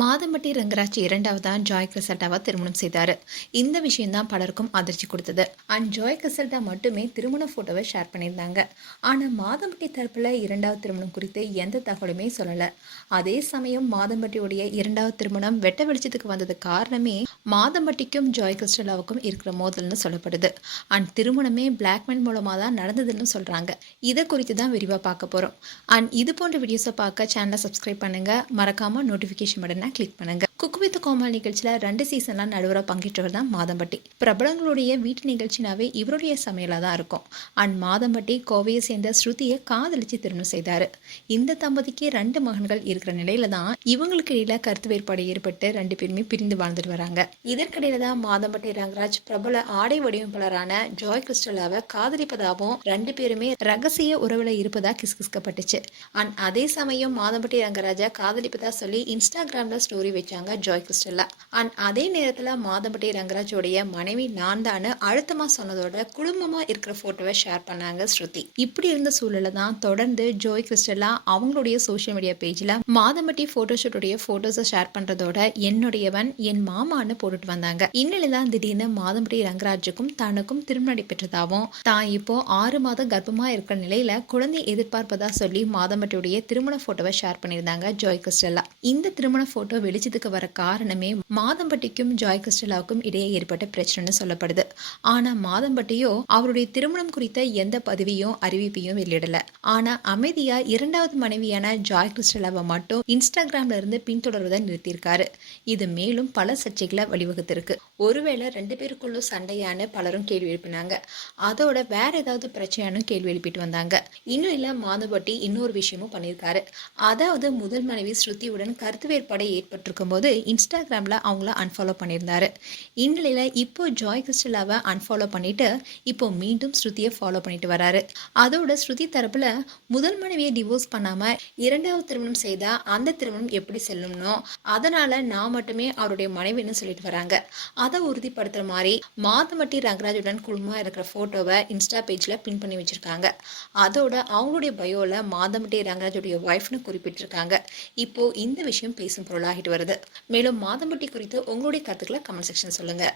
மாதம்பட்டி ரங்கராஜ் இரண்டாவதா ஜாய் கிறிசல்டாவை திருமணம் செய்தார். இந்த விஷயம் தான் பலருக்கும் அதிர்ச்சி கொடுத்தது. அண்ட் ஜாய் கிறிசல்டா மட்டுமே திருமண போட்டோவை ஷேர் பண்ணியிருந்தாங்க. ஆனால் மாதம்பட்டி தரப்புல இரண்டாவது திருமணம் குறித்து எந்த தகவலுமே சொல்லலை. அதே சமயம் மாதம்பட்டியுடைய இரண்டாவது திருமணம் வெட்ட வெளிச்சத்துக்கு வந்தது காரணமே மாதம்பட்டிக்கும் ஜாய் கிறிஸ்டலாவுக்கும் இருக்கிற மோதல்னு சொல்லப்படுது. அண்ட் திருமணமே பிளாக்மெயில் மூலமாக தான் நடந்ததுன்னு சொல்கிறாங்க. இதை குறித்து தான் விரிவாக பார்க்க போகிறோம். அண்ட் இது போன்ற வீடியோஸை பார்க்க சேனலை சப்ஸ்கிரைப் பண்ணுங்கள். மறக்காமல் நோட்டிஃபிகேஷன் பட்டனை கிளிக் பண்ணுங்க. குக் வித் கோமாளி நிகழ்ச்சியில் 2 சீசன்லாம் நடுவராக பங்கேற்றவர் தான் மாதம்பட்டி. பிரபலங்களுடைய வீட்டு நிகழ்ச்சினாவே இவருடைய சமையலாக தான் இருக்கும். அண்ட் மாதம்பட்டி கோவையை சேர்ந்த ஸ்ருதியை காதலிச்சு திருமணம் செய்தார். இந்த தம்பதிக்கு 2 மகன்கள் இருக்கிற நிலையில தான் இவங்களுக்கு இடையில கருத்து வேறுபாடு ஏற்பட்டு 2 பேருமே பிரிந்து வாழ்ந்துட்டு வராங்க. இதற்கிடையில தான் மாதம்பட்டி ரங்கராஜ் பிரபல ஆடை வடிவமைப்பாளரான ஜாய் கிறிஸ்டலாவை காதலிப்பதாகவும் 2 பேருமே ரகசிய உறவுல இருப்பதா கிஸ்கிஸ்கப்பட்டுச்சு. அண்ட் அதே சமயம் மாதம்பட்டி ரங்கராஜா காதலிப்பதா சொல்லி இன்ஸ்டாகிராம்ல ஸ்டோரி வச்சாங்க ஜாய் கிறிஸ்டலா. அண்ட் அதே நேரத்துல மாதம்பட்டி ரங்கராஜோடைய மனைவி நான் தான் அழுத்தமா சொன்னதோட குடும்பமா இருக்கிற போட்டோவை ஷேர் பண்ணாங்க ஸ்ருதி. இப்படி இருந்த சூழல தான் தொடர்ந்து ஜாய் கிறிஸ்டலா அவங்களுடைய சோசியல் மீடியா பேஜ்ல மாதம்பட்டி போட்டோஷூட்டுடைய போட்டோஸை ஷேர் பண்றதோட என்னுடையவன் என் மாமான்னு போட்டுட்டு வந்தாங்க. இந்நிலைதான் திடீர்னு மாதம்பட்டி ரங்கராஜுக்கும் தனக்கும் திருமணம் நடைபெற்றதாகவும் தான் இப்போ 6 மாத கர்ப்பமா இருக்கிற நிலையில குழந்தை எதிர்பார்ப்பதா சொல்லி மாதம்பட்டியுடைய திருமண போட்டோவை ஷேர் பண்ணியிருந்தாங்க ஜாய் கிறிஸ்டலா. இந்த திருமண போட்டோ வெளிச்சத்துக்கு வர காரணமே மாதம்பட்டிக்கும் ஜாய் கிறிஸ்டலாவுக்கும் இடையே ஏற்பட்ட பிரச்சனைன்னு சொல்லப்படுது. ஆனா மாதம்பட்டியோ அவருடைய திருமணம் குறித்த எந்த பதிவையும் அறிவிப்பையும் வெளியிடல. ஆனா அமைதியா இரண்டாவது மனைவியான ஜாய் கிறிஸ்டலாவை மட்டும் இன்ஸ்டாகிராம்ல இருந்து பின்தொடர்வதை நிறுத்தியிருக்காரு. இது மேலும் பல சர்ச்சைகளை வழிவகுத்திருக்கு. ஒருவேளை 2 பேருக்குள்ள சண்டையான்னு பலரும் கேள்வி எழுப்பினாங்க. அதோட வேற ஏதாவது பிரச்சனையானு கேள்வி எழுப்பிட்டு வந்தாங்க. இன்னும் இல்ல மாதம்பட்டி இன்னொரு விஷயமும் பண்ணியிருக்காரு. அதாவது முதல் மனைவி ஸ்ருதியுடன் கருத்து வேறுபாடு ஏற்பட்டிருக்கும் போது இன்ஸ்டாகிராம்ல அவங்கள அன்ஃபாலோ பண்ணியிருந்தாரு. இந்நிலையில இப்போ ஜாய் கிறிஸ்டலாவை அன்ஃபாலோ பண்ணிட்டு இப்போ மீண்டும் ஸ்ருதியை ஃபாலோ பண்ணிட்டு வராரு. அதோட ஸ்ருதி தரப்புல முதல் மனைவியை டிவோர்ஸ் பண்ணாம இரண்டாவது திருமணம் செய்தா அந்த திருமணம் எப்படி செல்லும்னோ அதனால நான் மட்டுமே அவருடைய மனைவின்னு சொல்லிட்டு வராங்க. அதை உறுதிப்படுத்துற மாதிரி மாதம்பட்டி ரங்கராஜுடன் குழுமா இருக்கிற போட்டோவை இன்ஸ்டா பேஜ்ல பின் பண்ணி வச்சிருக்காங்க. அதோட அவங்களுடைய பயோல மாதம்பட்டி ரங்கராஜுடைய ஒய்ஃப்னு குறிப்பிட்டிருக்காங்க. இப்போ இந்த விஷயம் பேசும் பொருளாகிட்டு வருது. மேலும் மாதம்பட்டி குறித்து உங்களுடைய கருத்துக்களை கமெண்ட் செக்ஷன் சொல்லுங்க.